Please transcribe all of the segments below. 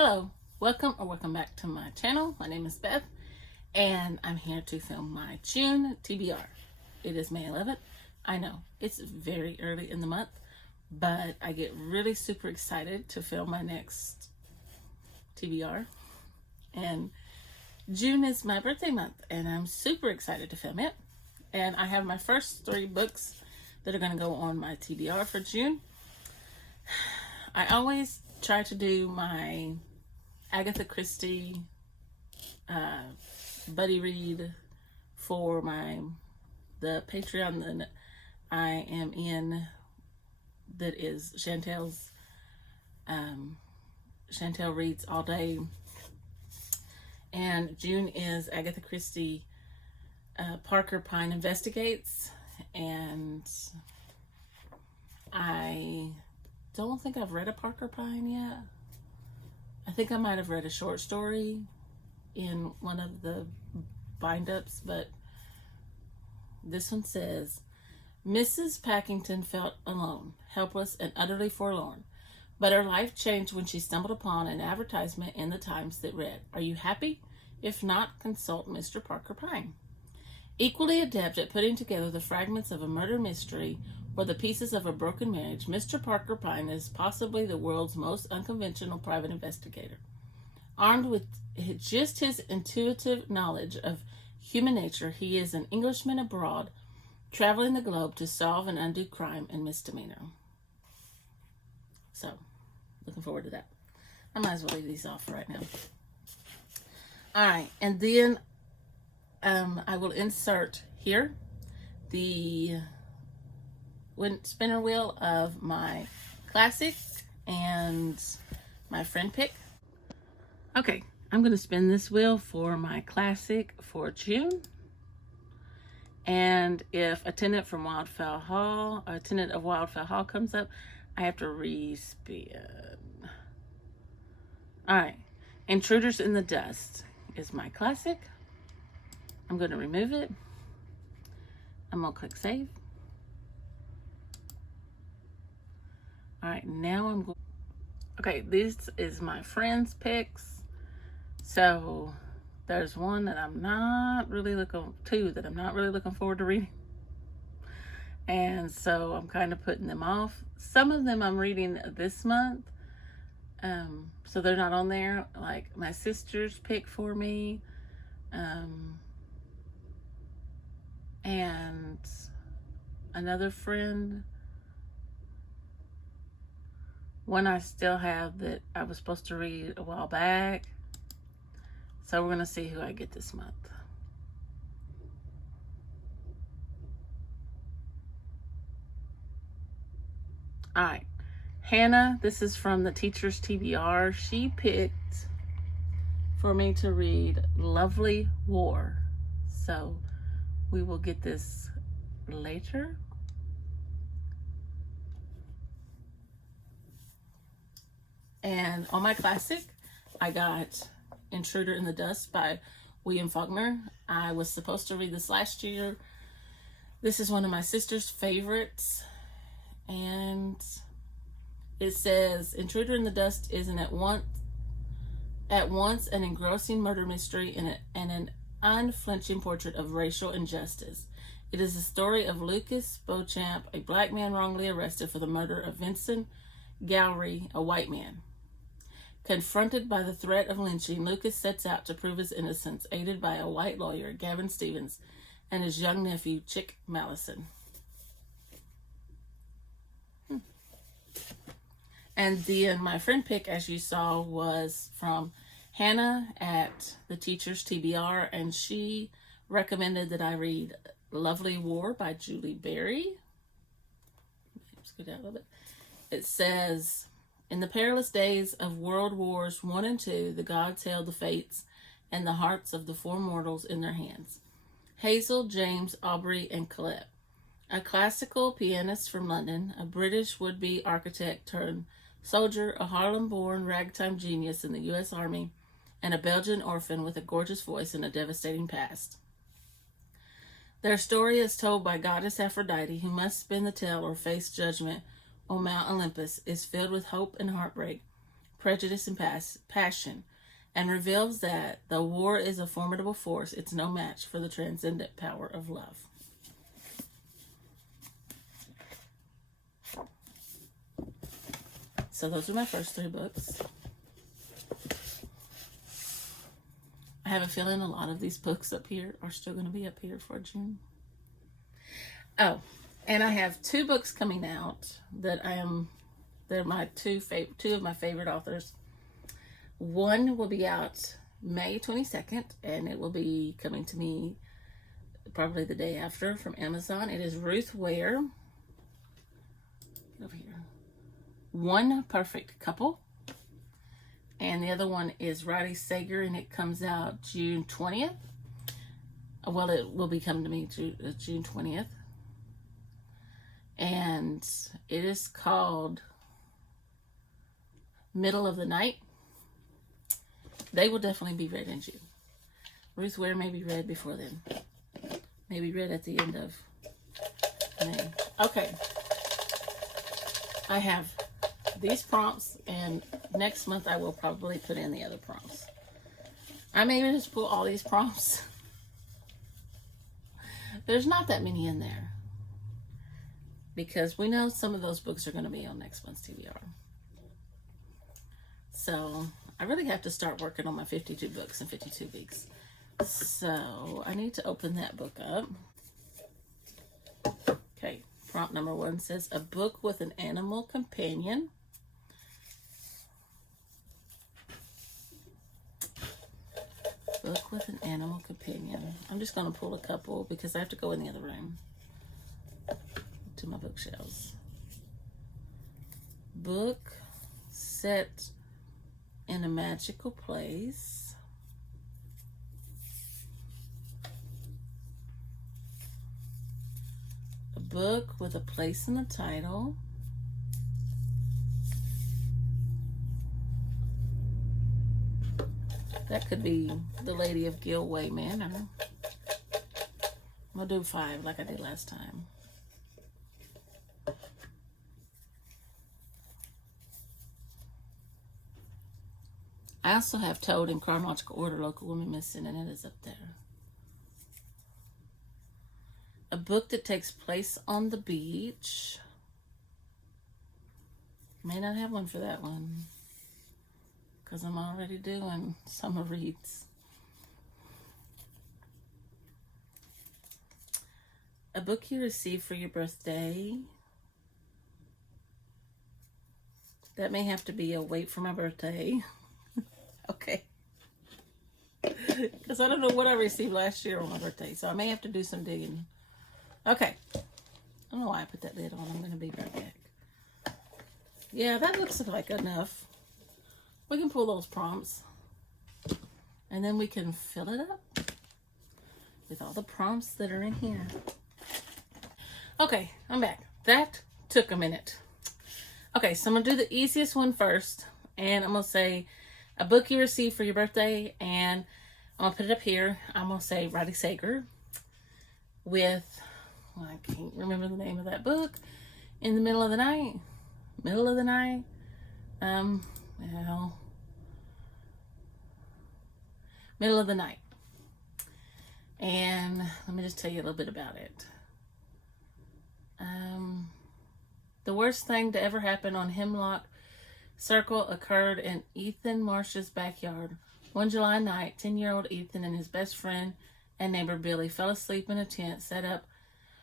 Hello, welcome back to my channel. My name is Beth, and I'm here to film my June TBR. It is May 11th. I know, it's very early in the month, but I get really super excited to film my next TBR. And June is my birthday month, and I'm super excited to film it. And I have my first 3 books that are going to go on my TBR for June. I always try to do my Agatha Christie buddy read for the Patreon that I am in, that is Chantel's Chantel Reads All Day, and June is Agatha Christie Parker Pine Investigates, and I don't think I've read a Parker Pine yet. I think I might have read a short story in one of the bind-ups, but this one says, Mrs. Packington felt alone, helpless, and utterly forlorn, but her life changed when she stumbled upon an advertisement in the Times that read, "Are you happy? If not, consult Mr. Parker Pine." Equally adept at putting together the fragments of a murder mystery or the pieces of a broken marriage, Mr. Parker Pine is possibly the world's most unconventional private investigator. Armed with just his intuitive knowledge of human nature, he is an Englishman abroad, traveling the globe to solve and undo crime and misdemeanor. So, looking forward to that. I might as well leave these off for right now. Alright, and then I will insert here the spinner wheel of my classic and my friend pick. Okay, I'm going to spin this wheel for my classic for June. And if a tenant of Wildfowl Hall comes up, I have to respin. Alright, Intruders in the Dust is my classic. I'm going to remove it. I'm going to click save. Alright, now I'm going. Okay, this is my friend's picks. So there's one that I'm not really looking forward to reading. And so I'm kind of putting them off. Some of them I'm reading this month. So they're not on there. Like my sister's pick for me. And another friend. One I still have that I was supposed to read a while back. So we're going to see who I get this month. Alright. Hannah, this is from the Teacher's TBR. She picked for me to read Lovely War. So we will get this later. And on my classic, I got Intruder in the Dust by William Faulkner. I was supposed to read this last year. This is one of my sister's favorites. And it says, Intruder in the Dust is at once an engrossing murder mystery and an unflinching portrait of racial injustice. It is the story of Lucas Beauchamp, a black man wrongly arrested for the murder of Vincent Gowrie, a white man. Confronted by the threat of lynching, Lucas sets out to prove his innocence, aided by a white lawyer, Gavin Stevens, and his young nephew, Chick Mallison. And then my friend pick, as you saw, was from Hannah at the Teacher's TBR, and she recommended that I read Lovely War by Julie Berry. Let's go down a little bit. It says, in the perilous days of World Wars I and II, the gods held the fates and the hearts of the 4 mortals in their hands. Hazel, James, Aubrey, and Colette. A classical pianist from London, a British would-be architect turned soldier, a Harlem-born ragtime genius in the U.S. Army, and a Belgian orphan with a gorgeous voice and a devastating past. Their story is told by goddess Aphrodite, who must spin the tale or face judgment on Mount Olympus, is filled with hope and heartbreak, prejudice, and passion, and reveals that though war is a formidable force, it's no match for the transcendent power of love. So those are my first 3 books. I have a feeling a lot of these books up here are still going to be up here for June. Oh, and I have 2 books coming out that they're my two of my favorite authors. One will be out May 22nd, and it will be coming to me probably the day after from Amazon. It is Ruth Ware. Over here. One Perfect Couple. And the other one is Riley Sager, and it comes out June 20th. Well, it will be coming to me June 20th. And it is called Middle of the Night. They will definitely be read in June. Ruth Ware may be read before then. Maybe read at the end of May. Okay. I have these prompts, and next month I will probably put in the other prompts. I may just pull all these prompts. There's not that many in there, because we know some of those books are going to be on next month's TBR. So I really have to start working on my 52 books in 52 weeks. So I need to open that book up. Okay, prompt number 1 says, a book with an animal companion. Book with an animal companion. I'm just going to pull a couple because I have to go in the other room to my bookshelves. Book set in a magical place. A book with a place in the title. That could be The Lady of Gilway Manor. I'm going to do 5 like I did last time. I also have Told in Chronological Order, Local Women Missing, and it is up there. A book that takes place on the beach. May not have one for that one, because I'm already doing summer reads. A book you received for your birthday. That may have to be a wait for my birthday. Okay. Because I don't know what I received last year on my birthday, so I may have to do some digging. Okay. I don't know why I put that lid on. I'm going to be right back. Yeah, that looks like enough. We can pull those prompts, and then we can fill it up with all the prompts that are in here. Okay, I'm back. That took a minute. Okay, so I'm going to do the easiest one first, and I'm going to say a book you received for your birthday, and I'm going to put it up here. I'm going to say Riley Sager with, I can't remember the name of that book, In the Middle of the Night. Middle of the Night. Well, Middle of the Night. And let me just tell you a little bit about it. The worst thing to ever happen on Hemlock Circle occurred in Ethan Marsh's backyard. One July night, 10-year-old Ethan and his best friend and neighbor Billy fell asleep in a tent set up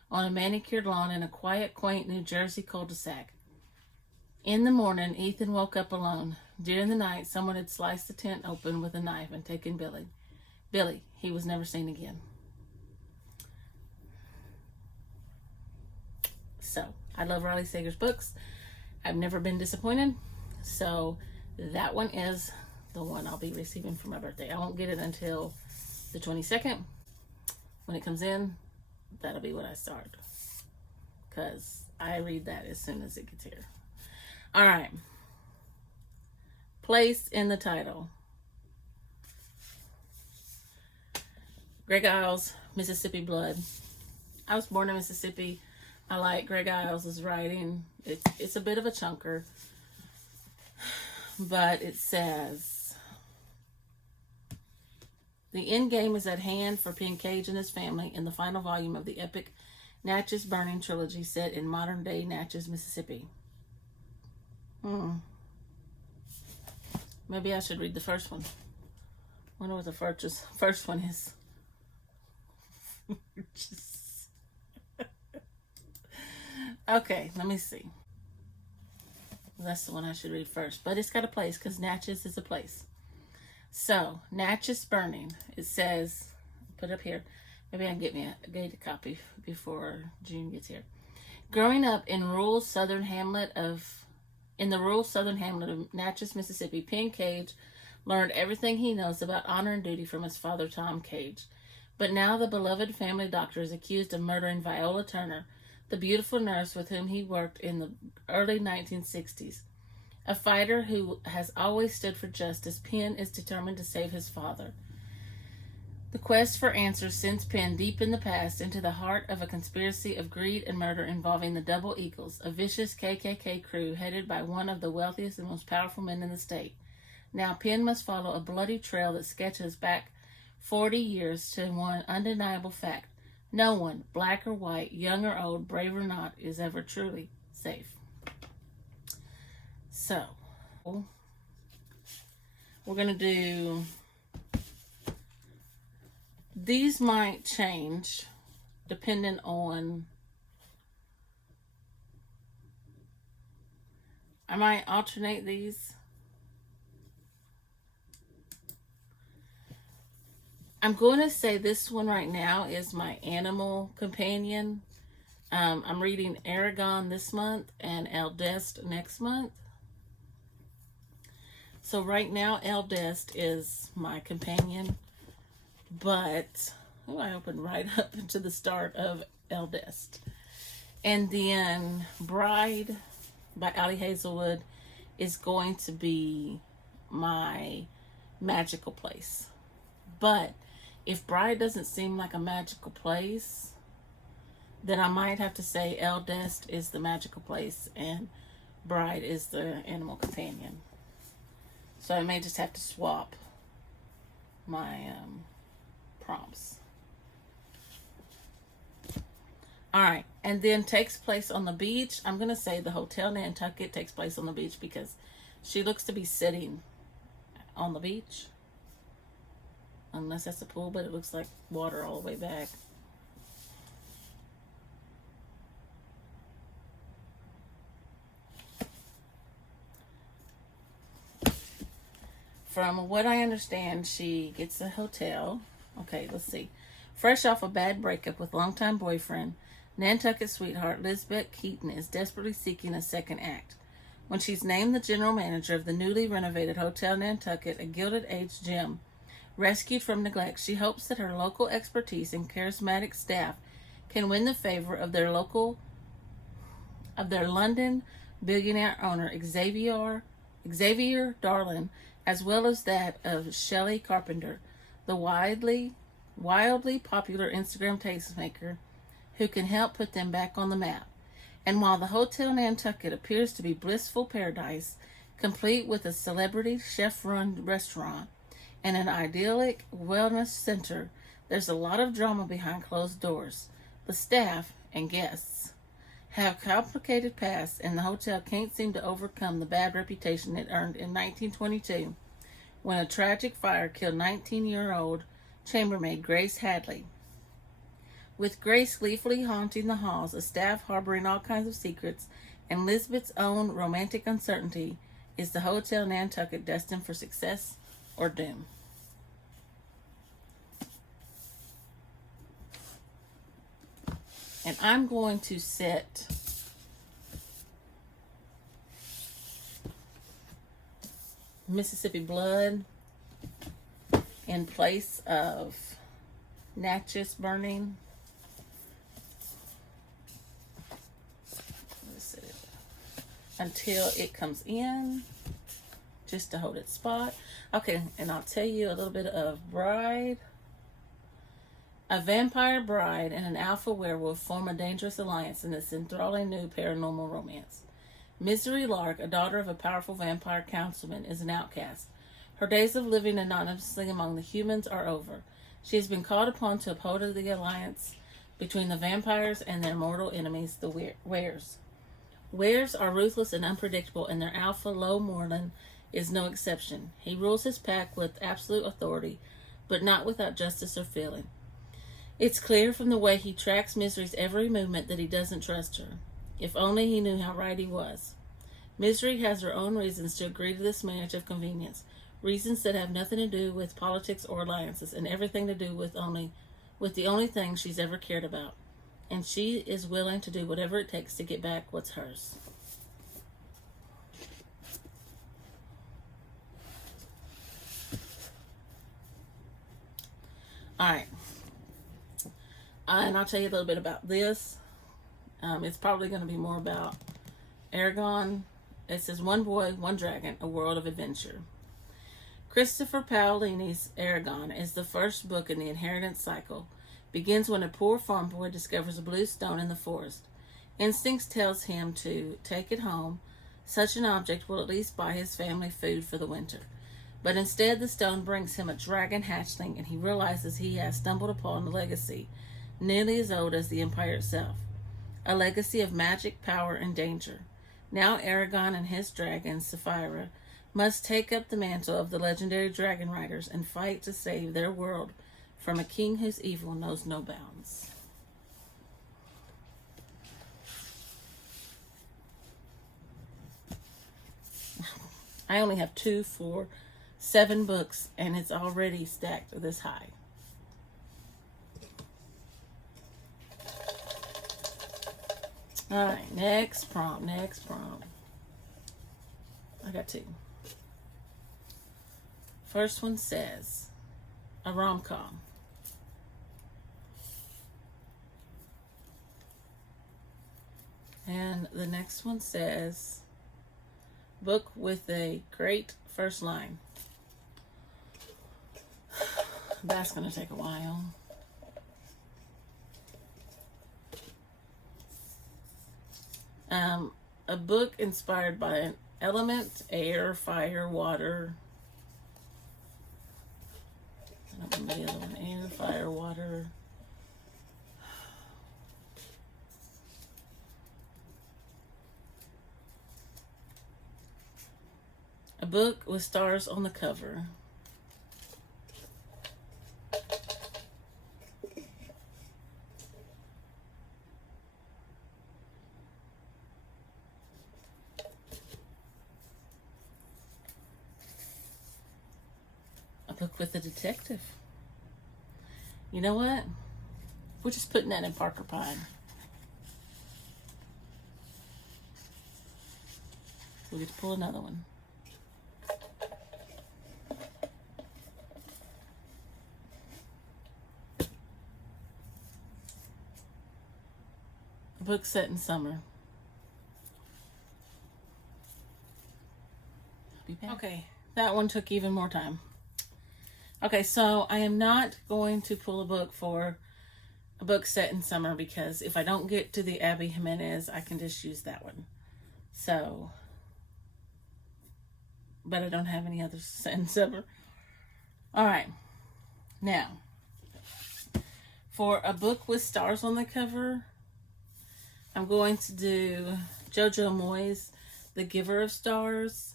on a manicured lawn in a quiet, quaint New Jersey cul-de-sac. In the morning, Ethan woke up alone. During the night, someone had sliced the tent open with a knife and taken Billy. Billy, he was never seen again. So, I love Riley Sager's books. I've never been disappointed. So, that one is the one I'll be receiving for my birthday. I won't get it until the 22nd. When it comes in, that'll be what I start, because I read that as soon as it gets here. All right. Place in the title. Greg Iles, Mississippi Blood. I was born in Mississippi. I like Greg Iles' writing. It's a bit of a chunker, but it says the end game is at hand for Penn Cage and his family in the final volume of the epic Natchez Burning trilogy set in modern day Natchez, Mississippi. Maybe I should read the first one. I wonder what the first one is. Okay, let me see. That's the one I should read first. But it's got a place because Natchez is a place. So, Natchez Burning. It says, put up here. Maybe I can get me a gated copy before June gets here. Growing up in the rural southern hamlet of Natchez, Mississippi, Penn Cage learned everything he knows about honor and duty from his father, Tom Cage. But now the beloved family doctor is accused of murdering Viola Turner, the beautiful nurse with whom he worked in the early 1960s. A fighter who has always stood for justice, Penn is determined to save his father. The quest for answers sends Penn deep in the past into the heart of a conspiracy of greed and murder involving the Double Eagles, a vicious KKK crew headed by one of the wealthiest and most powerful men in the state. Now Penn must follow a bloody trail that sketches back 40 years to one undeniable fact. No one, black or white, young or old, brave or not, is ever truly safe. So, we're going to do, these might change depending on, I might alternate these. I'm going to say this one right now is my animal companion. I'm reading Aragon this month and Eldest next month. So right now, Eldest is my companion, but I opened right up into the start of Eldest. And then Bride by Allie Hazelwood is going to be my magical place. But if Bride doesn't seem like a magical place, then I might have to say Eldest is the magical place and Bride is the animal companion. So I may just have to swap my prompts. Alright, and then takes place on the beach. I'm going to say the Hotel Nantucket takes place on the beach because she looks to be sitting on the beach. Unless that's a pool, but it looks like water all the way back. From what I understand, she gets a hotel. Okay, let's see. Fresh off a bad breakup with longtime boyfriend, Nantucket sweetheart Lisbeth Keaton is desperately seeking a second act. When she's named the general manager of the newly renovated Hotel Nantucket, a Gilded Age gem, rescued from neglect, she hopes that her local expertise and charismatic staff can win the favor of their London billionaire owner Xavier Darlin, as well as that of Shelley Carpenter, the wildly popular Instagram tastemaker who can help put them back on the map. And while the Hotel Nantucket appears to be blissful paradise, complete with a celebrity chef-run restaurant and an idyllic wellness center, there's a lot of drama behind closed doors. The staff and guests have complicated pasts, and the hotel can't seem to overcome the bad reputation it earned in 1922 when a tragic fire killed 19-year-old chambermaid Grace Hadley. With Grace gleefully haunting the halls, a staff harboring all kinds of secrets, and Lisbeth's own romantic uncertainty, is the Hotel Nantucket destined for success or doom? And I'm going to set Mississippi Blood in place of Natchez Burning. Until it comes in, just to hold its spot. Okay, and I'll tell you a little bit of Bride. A vampire bride and an alpha werewolf form a dangerous alliance in this enthralling new paranormal romance. Misery Lark, a daughter of a powerful vampire councilman, is an outcast. Her days of living anonymously among the humans are over. She has been called upon to uphold the alliance between the vampires and their mortal enemies, the Wares. Wares are ruthless and unpredictable, and their alpha, Lo Morlin, is no exception. He rules his pack with absolute authority, but not without justice or feeling. It's clear from the way he tracks Misery's every movement that he doesn't trust her. If only he knew how right he was. Misery has her own reasons to agree to this marriage of convenience, reasons that have nothing to do with politics or alliances, and everything to do with the only thing she's ever cared about. And she is willing to do whatever it takes to get back what's hers. All right. And I'll tell you a little bit about this. It's probably going to be more about Aragon. It says, One Boy, One Dragon, A World of Adventure. Christopher Paolini's Aragon is the first book in the inheritance cycle. Begins when a poor farm boy discovers a blue stone in the forest. Instincts tells him to take it home. Such an object will at least buy his family food for the winter. But instead the stone brings him a dragon hatchling, and he realizes he has stumbled upon a legacy nearly as old as the Empire itself. A legacy of magic, power, and danger. Now Aragon and his dragon, Sapphira, must take up the mantle of the legendary dragon riders and fight to save their world from a king whose evil knows no bounds. I only have 2, 4, 7 books, and it's already stacked this high. All right, next prompt. I got 2. First one says, a rom-com. And the next one says, book with a great first line. That's going to take a while. A book inspired by an element, air, fire, water. I don't remember the other one. Air, fire, water. A book with stars on the cover. Book with a detective. You know what? We're just putting that in Parker Pine. We get to pull another one. A book set in summer. Okay, that one took even more time. Okay, so I am not going to pull a book for a book set in summer, because if I don't get to the Abby Jimenez, I can just use that one. So, but I don't have any others set in summer. All right, now, for a book with stars on the cover, I'm going to do Jojo Moyes, The Giver of Stars.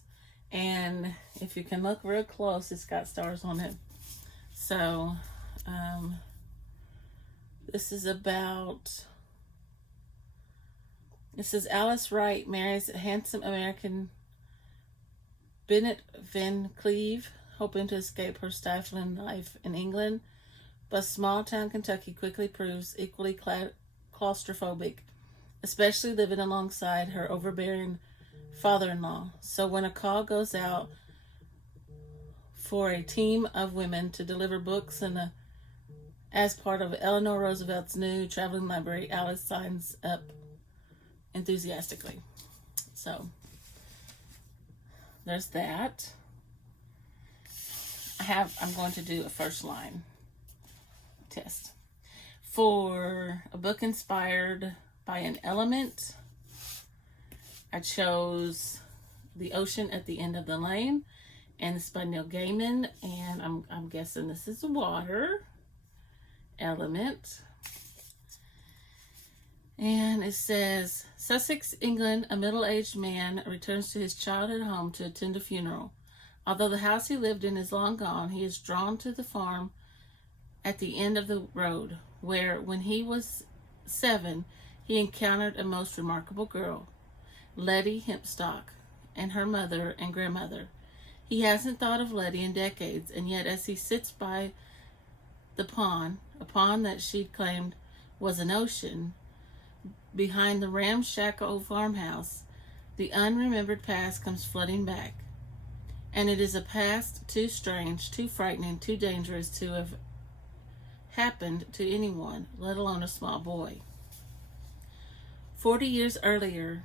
And if you can look real close, it's got stars on it. So, this is about, it says Alice Wright marries a handsome American Bennett Van Cleve, hoping to escape her stifling life in England. But small town Kentucky quickly proves equally claustrophobic, especially living alongside her overbearing father-in-law. So when a call goes out for a team of women to deliver books as part of Eleanor Roosevelt's new traveling library, Alice signs up enthusiastically. So there's that. I'm going to do a first line test for a book inspired by an element, I chose The Ocean at the End of the Lane, and it's by Neil Gaiman, and I'm guessing this is a water element. And it says, Sussex, England, a middle-aged man returns to his childhood home to attend a funeral. Although the house he lived in is long gone, he is drawn to the farm at the end of the road, where, when he was 7, he encountered a most remarkable girl, Letty Hempstock, and her mother and grandmother. He hasn't thought of Letty in decades, and yet as he sits by the pond, a pond that she'd claimed was an ocean, behind the ramshackle farmhouse, the unremembered past comes flooding back. And it is a past too strange, too frightening, too dangerous to have happened to anyone, let alone a small boy. 40 years earlier,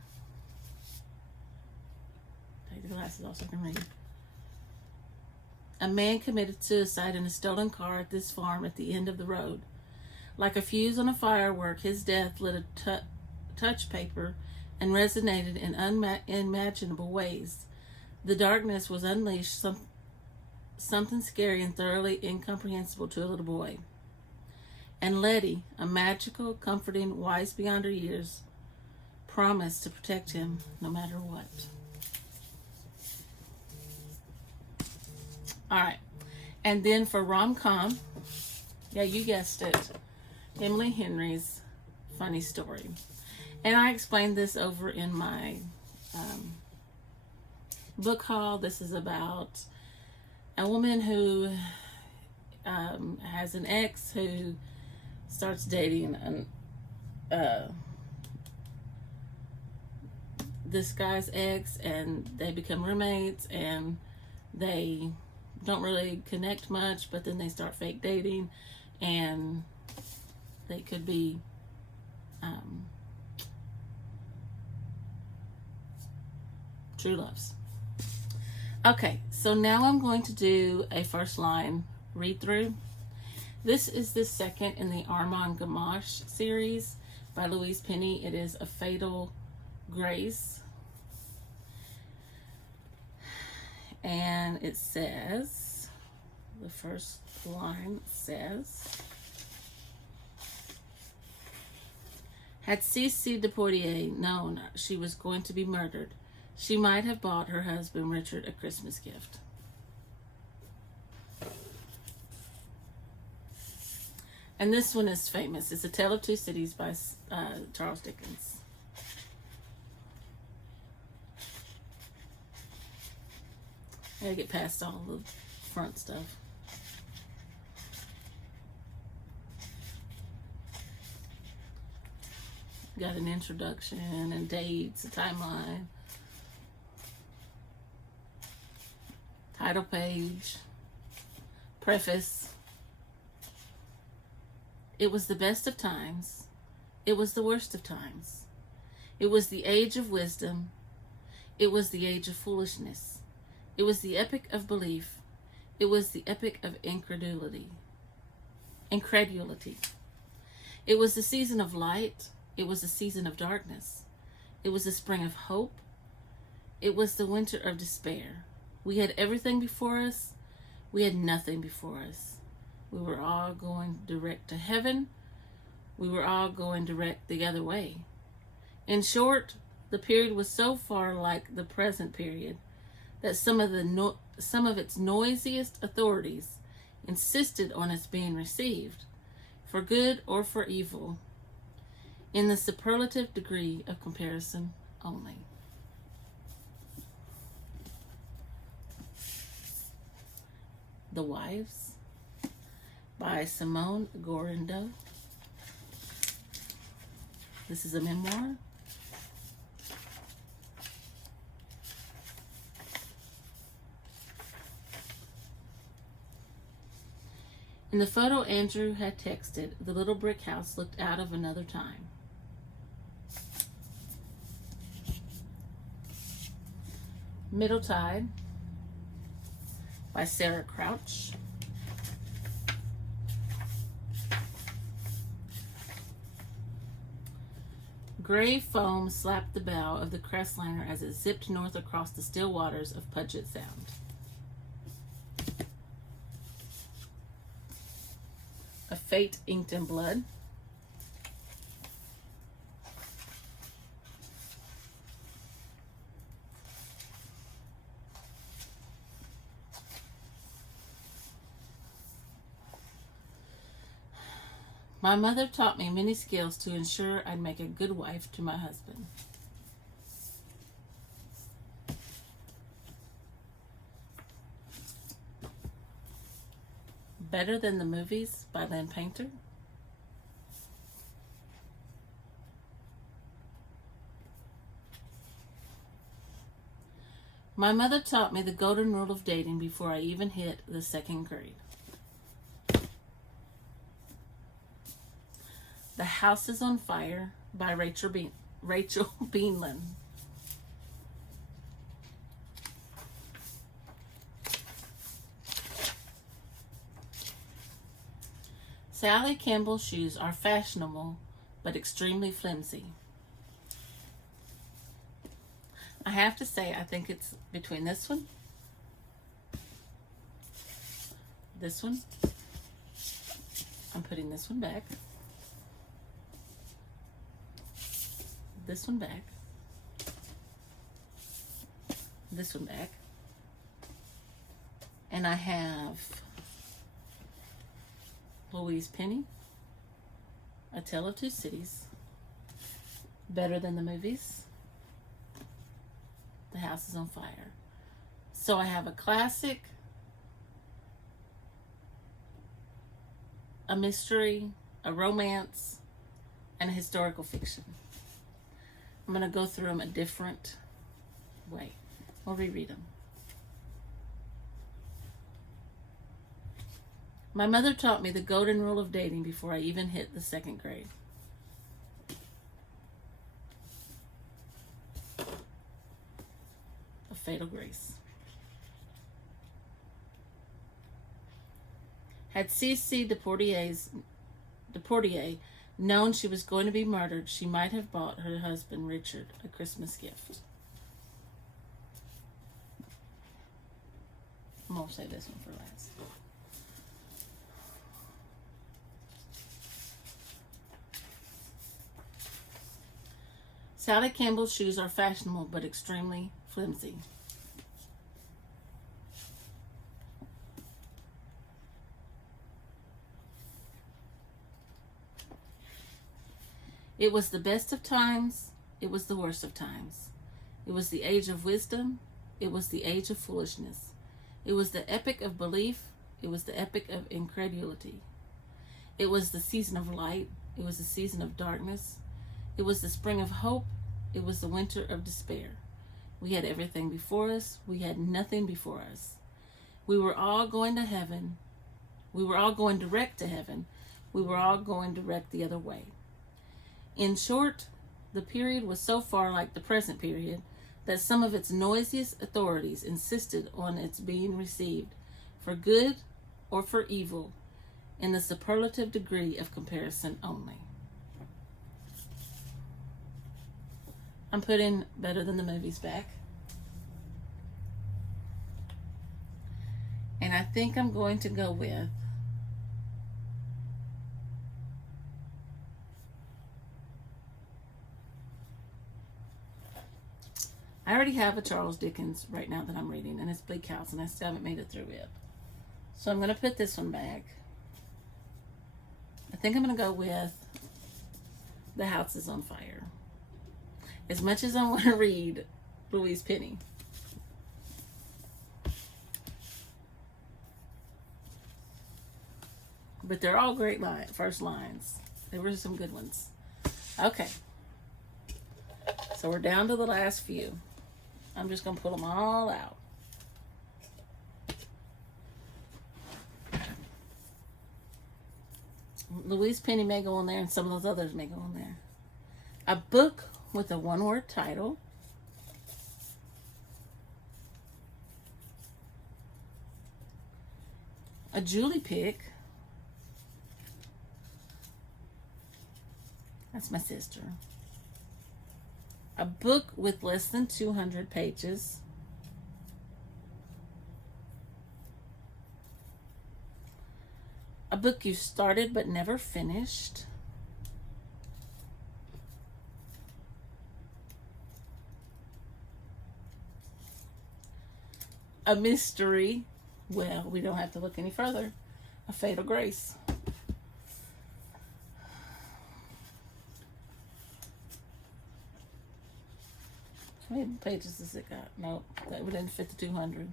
take the glasses off so I can read. A man committed suicide in a stolen car at this farm at the end of the road. Like a fuse on a firework, his death lit a touch paper and resonated in unimaginable ways. The darkness was unleashed, something scary and thoroughly incomprehensible to a little boy. And Letty, a magical, comforting, wise beyond her years, promised to protect him no matter what. All right. And then for rom-com, yeah, you guessed it, Emily Henry's Funny Story. And I explained this over in my book haul. This is about a woman who has an ex who starts dating this guy's ex, and they become roommates, and they don't really connect much, but then they start fake dating, and they could be true loves. Okay, so now I'm going to do a first line read through. This is the second in the Armand Gamache series by Louise Penny. It is A Fatal Grace. And it says, the first line says, had Cece de Poitiers known she was going to be murdered, she might have bought her husband Richard a Christmas gift. And this one is famous. It's A Tale of Two Cities by Charles Dickens. I gotta get past all the front stuff. Got an introduction and dates, a timeline, title page, preface. It was the best of times. It was the worst of times. It was the age of wisdom. It was the age of foolishness. It was the epoch of belief. It was the epoch of incredulity. It was the season of light. It was the season of darkness. It was the spring of hope. It was the winter of despair. We had everything before us. We had nothing before us. We were all going direct to heaven. We were all going direct the other way. In short, the period was so far like the present period that some of its noisiest authorities insisted on its being received, for good or for evil, in the superlative degree of comparison only. The Wives by Simone Gorindo. This is a memoir. In the photo Andrew had texted, the little brick house looked out of another time. Middle Tide by Sarah Crouch. Gray foam slapped the bow of the Crestliner as it zipped north across the still waters of Puget Sound. A fate inked in blood. My mother taught me many skills to ensure I'd make a good wife to my husband. Better Than the Movies by Lynn Painter. My mother taught me the golden rule of dating before I even hit the second grade. The House is on Fire by Rachel Beanland. Sally Campbell's shoes are fashionable but extremely flimsy. I have to say, I think it's between this one, this one. I'm putting this one back. This one back, this one back, and I have Louise Penny, A Tale of Two Cities, Better Than the Movies, The House is on Fire. So I have a classic, a mystery, a romance, and a historical fiction. I'm going to go through them a different way. We'll reread them. My mother taught me the golden rule of dating before I even hit the second grade. A Fatal Grace. Had C.C. Deportier known she was going to be murdered, she might have bought her husband, Richard, a Christmas gift. I'm going to save this one for last. Sally Campbell's shoes are fashionable but extremely flimsy. It was the best of times, it was the worst of times. It was the age of wisdom, it was the age of foolishness. It was the epic of belief, it was the epic of incredulity. It was the season of light, it was the season of darkness. It was the spring of hope, it was the winter of despair. We had everything before us, we had nothing before us. We were all going to heaven, we were all going direct to heaven, we were all going direct the other way. In short, the period was so far like the present period that some of its noisiest authorities insisted on its being received for good or for evil in the superlative degree of comparison only. I'm putting Better Than the Movies back. And I think I'm going to go with I already have a Charles Dickens right now that I'm reading, and it's Bleak House, and I still haven't made it through it. So I'm going to put this one back. I think I'm going to go with The House is on Fire. As much as I want to read Louise Penny. But they're all great first lines. There were some good ones. Okay. So we're down to the last few. I'm just going to pull them all out. Louise Penny may go on there, and some of those others may go on there. A book with a one-word title. A Julie pick. That's my sister. A book with less than 200 pages. A book you started but never finished. A mystery. Well, we don't have to look any further. A Fatal Grace. How many pages does it got? Nope, that wouldn't fit the 200.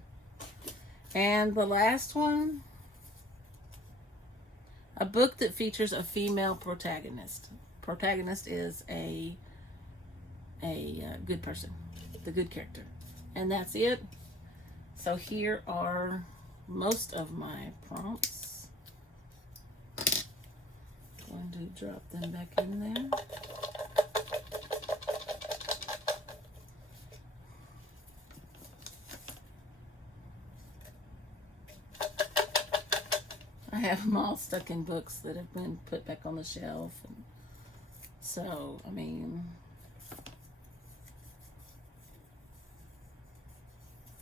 And the last one, a book that features a female protagonist. Protagonist is a good person, the good character. And that's it. So here are most of my prompts. Going to drop them back in there. I have them all stuck in books that have been put back on the shelf. And so, I mean,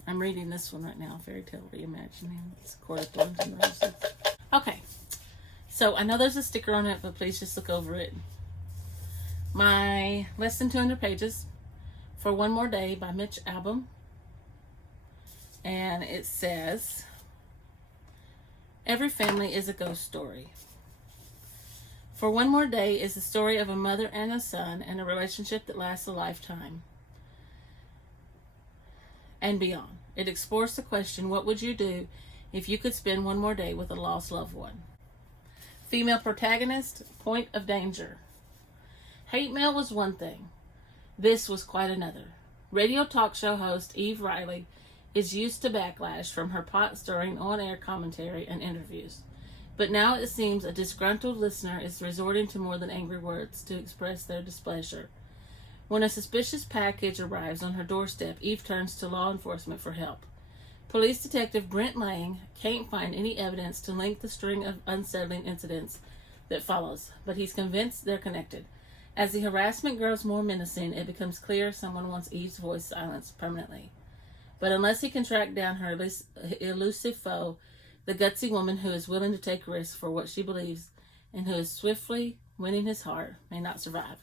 I'm reading this one right now, Fairy Tale Reimagining. It's A Court of Thorns and Roses. Okay, so I know there's a sticker on it, but please just look over it. My less than 200 pages, For One More Day by Mitch Albom. And it says, every family is a ghost story. For One More Day is the story of a mother and a son and a relationship that lasts a lifetime and beyond. It explores the question, what would you do if you could spend one more day with a lost loved one? Female protagonist, point of danger. Hate mail was one thing. This was quite another. Radio talk show host Eve Riley is used to backlash from her pot-stirring on-air commentary and interviews. But now it seems a disgruntled listener is resorting to more than angry words to express their displeasure. When a suspicious package arrives on her doorstep, Eve turns to law enforcement for help. Police Detective Brent Lang can't find any evidence to link the string of unsettling incidents that follows, but he's convinced they're connected. As the harassment grows more menacing, it becomes clear someone wants Eve's voice silenced permanently. But unless he can track down her elusive foe, the gutsy woman who is willing to take risks for what she believes and who is swiftly winning his heart may not survive.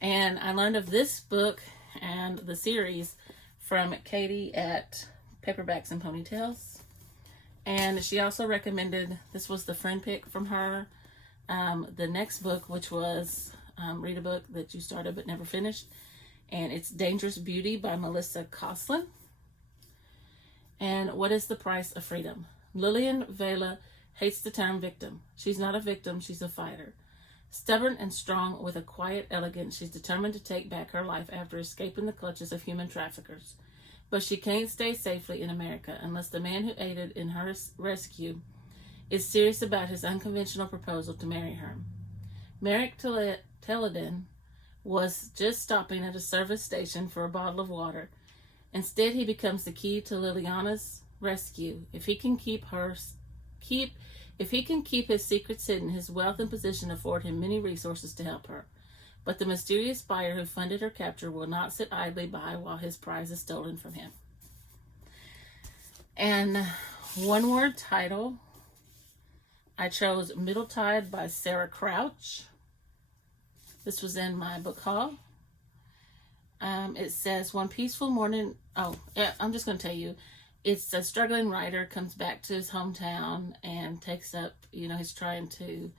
And I learned of this book and the series from Katie at Paperbacks and Ponytails. And she also recommended, this was the friend pick from her, the next book, which was read a book that you started but never finished. And it's Dangerous Beauty by Melissa Coslin. And What is the Price of Freedom? Lillian Vela hates the term victim. She's not a victim, she's a fighter. Stubborn and strong with a quiet elegance, she's determined to take back her life after escaping the clutches of human traffickers. But she can't stay safely in America unless the man who aided in her rescue is serious about his unconventional proposal to marry her. Merrick Teledin was just stopping at a service station for a bottle of water. Instead, he becomes the key to Liliana's rescue. If he can keep his secrets hidden, his wealth and position afford him many resources to help her. But the mysterious buyer who funded her capture will not sit idly by while his prize is stolen from him. And one word title, I chose Middle Tide by Sarah Crouch. This was in my book haul. It says, one peaceful morning, I'm just going to tell you, it's a struggling writer, comes back to his hometown and takes up, he's trying to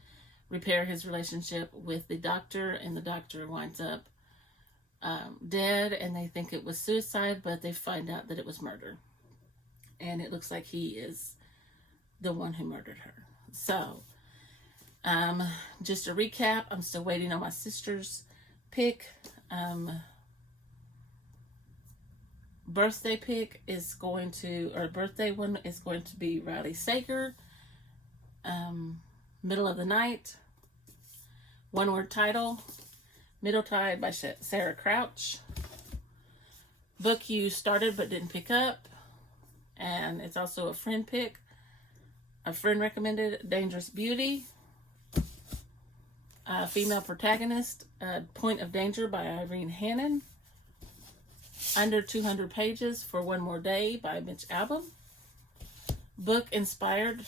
repair his relationship with the doctor, and the doctor winds up dead, and they think it was suicide, but they find out that it was murder. And it looks like he is the one who murdered her. So, just a recap, I'm still waiting on my sister's pick. Birthday pick is going to, or birthday one is going to be Riley Sager. Middle of the Night. One word title, Middle Tide by Sarah Crouch. Book you started but didn't pick up. And it's also a friend pick. A friend recommended Dangerous Beauty. Female protagonist, Point of Danger by Irene Hannon. Under 200 Pages for One More Day by Mitch Albom. Book inspired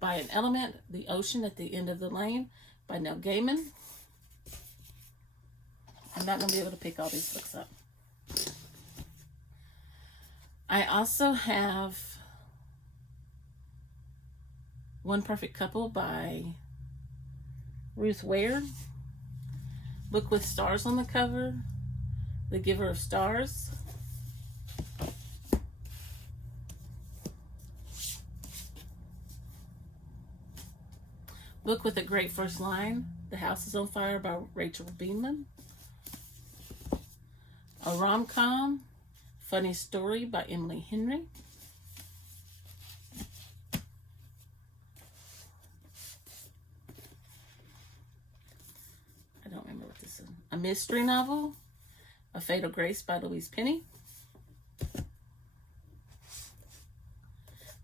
by an element, The Ocean at the End of the Lane by Neil Gaiman. I'm not going to be able to pick all these books up. I also have One Perfect Couple by Ruth Ware. Book with stars on the cover, The Giver of Stars. Book with a great first line, The House is on Fire by Rachel Beeman. A rom-com, Funny Story by Emily Henry. I don't remember what this is. A mystery novel, A Fatal Grace by Louise Penny.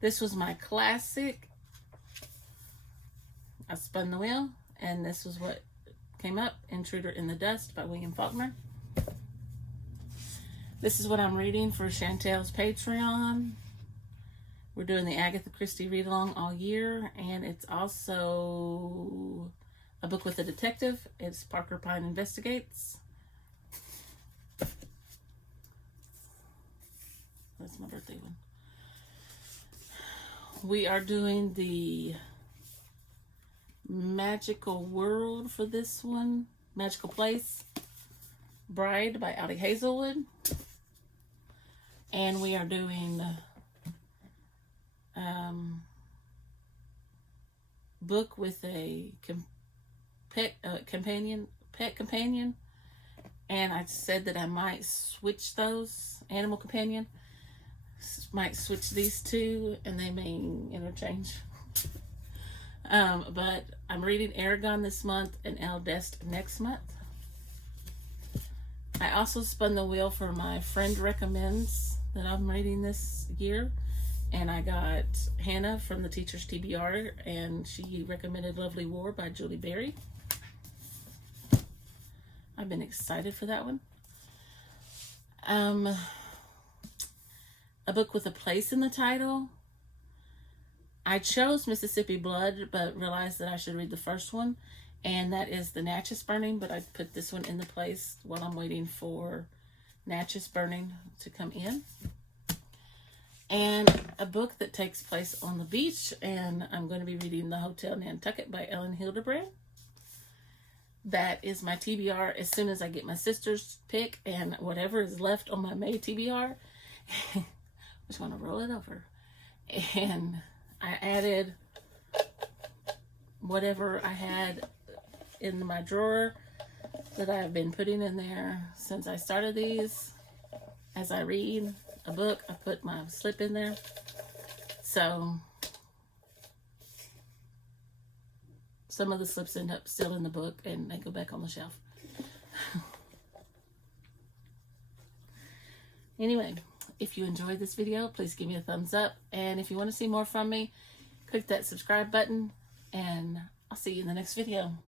This was my classic. I spun the wheel, and this was what came up, Intruder in the Dust by William Faulkner. This is what I'm reading for Chantel's Patreon. We're doing the Agatha Christie read-along all year, and it's also a book with a detective. It's Parker Pine Investigates. That's my birthday one. We are doing the Magical World for this one. Magical Place. Bride by Ali Hazelwood. And we are doing book with a pet companion. And I said that I might switch those, animal companion. Might switch these two and they may interchange. But I'm reading Aragon this month and El Dest next month. I also spun the wheel for my friend recommends that I'm reading this year. And I got Hannah from the Teacher's TBR, and she recommended Lovely War by Julie Berry. I've been excited for that one. A book with a place in the title. I chose Mississippi Blood, but realized that I should read the first one, and that is The Natchez Burning, but I put this one in the place while I'm waiting for Natchez Burning to come in. And a book that takes place on the beach, and I'm going to be reading The Hotel Nantucket by Ellen Hildebrand. That is my TBR as soon as I get my sister's pick, and whatever is left on my May TBR, I just want to roll it over. And I added whatever I had in my drawer that I've been putting in there since I started these. As I read a book, I put my slip in there. So some of the slips end up still in the book and they go back on the shelf. Anyway, if you enjoyed this video, please give me a thumbs up. And if you want to see more from me, click that subscribe button, and I'll see you in the next video.